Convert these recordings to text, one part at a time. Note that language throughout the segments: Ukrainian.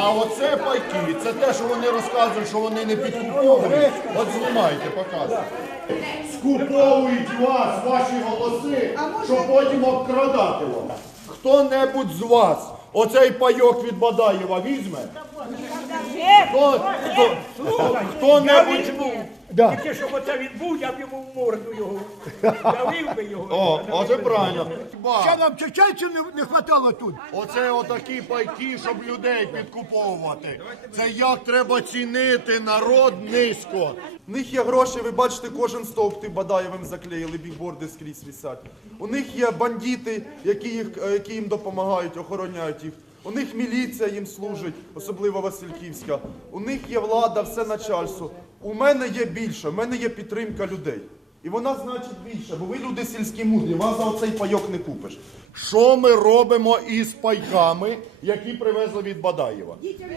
А оце пайки, це те, що вони розказують, що вони не підкуповують. От знімайте, показуйте. Скуповують вас, ваші голоси, щоб потім обкрадати вас. Хто-небудь з вас оцей пайок від Бадаєва візьме? Хто, хто, хто, хто-небудь Да. Тільки щоб оце відбув, я б йому в морду його. Давив би його. О, оце правильно. Що нам чеченців не, не хватало тут? Оце отакі пайки, щоб людей підкуповувати. Це як треба цінити народ низько. У них є гроші, ви бачите, кожен стовп ти Бадаєвим заклеїли, бікборди скрізь висять. У них є бандити, які, їх, е, які їм допомагають, охороняють їх. У них міліція їм служить, особливо Васильківська. У них є влада, все начальство. У мене є більше, у мене є підтримка людей. І вона значить більше, бо ви люди сільські мудрі, вас за оцей пайок не купиш. Що ми робимо із пайками, які привезли від Бадаєва? Дітям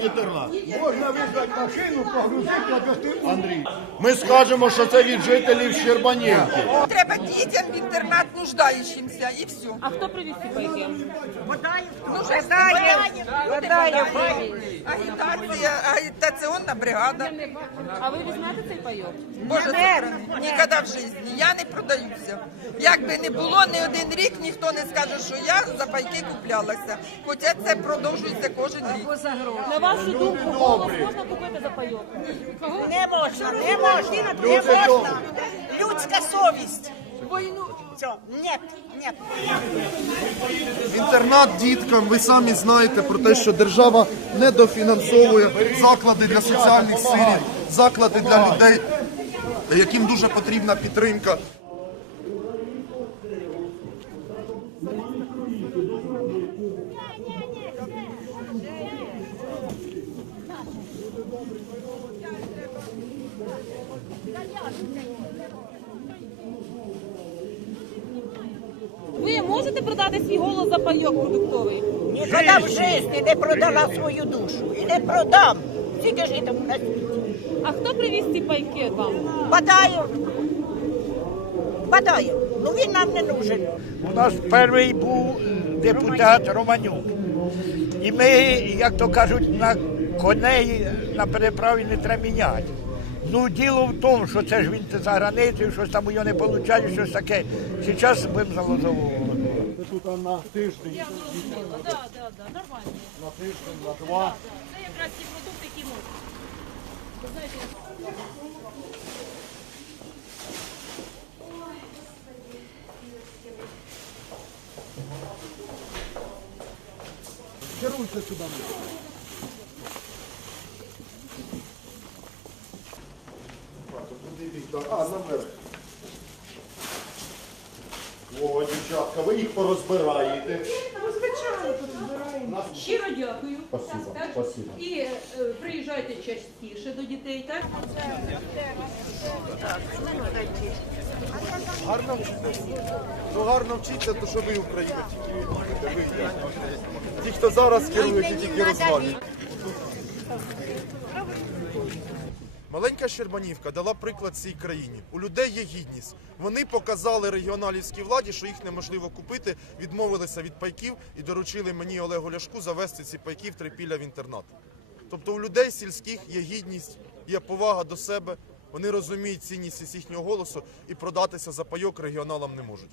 інтернат. Можна визвати машину, погрузити, подвести. Андрій, ми скажемо, що це від жителів Щербанівки. Треба дітям в інтернат нуждаючимся і все. А хто привіз ці пайки? Ну, агітація, агітаційна бригада. А ви візьмете цей пайок? Боже, сохрани. ніколи в житті. Я не продаюся. Як би не було, не один рік ніхто не скаже, що я за пайки куплялася. Хоча це продовжується кожен рік. На вашу думку, голос можна купити за пайок? Не можна, не можна, не можна. Людська совість. Все, ні, ні. Інтернат діткам ви самі знаєте про те, що держава не дофінансовує заклади для соціальних сиріт, заклади для людей, яким дуже потрібна підтримка. Ви можете продати свій голос за пайок продуктовий? Ніколи в житті не продала свою душу. І не продам. Скільки житиму на світі. А хто привіз ці пайки вам? Бадаєв. Бадаєв. Ну він нам не нужен. У нас перший був депутат Романюк. І ми, як то кажуть, на коней на переправі не треба міняти. Ну, діло в тому, що це ж він за границею, щось там у нього не виходить, щось таке. Зараз будемо за Лозового. Тут на тиждень, Я Так, так, так, нормально. на тиждень, на два. Це якраз ті продукти, які можуть. Ви знаєте, Керуйте сюди. А, наверх. О, дівчатка, ви їх порозбираєте. Щиро дякую. Спасибо, Так? спасибо. І е, приїжджайте частіше до дітей, так? Гарно вчитися. Ну гарно вчитися, то що ви Україна, тільки ви. Ті, хто зараз керує, ті тільки розвалюють. Маленька Щербанівка дала приклад цій країні. У людей є гідність. Вони показали регіоналівській владі, що їх неможливо купити, відмовилися від пайків і доручили мені Олегу Ляшку завести ці пайки в трипілля в інтернат. Тобто у людей сільських є гідність, є повага до себе. Вони розуміють цінність їхнього голосу і продатися за пайок регіоналам не можуть.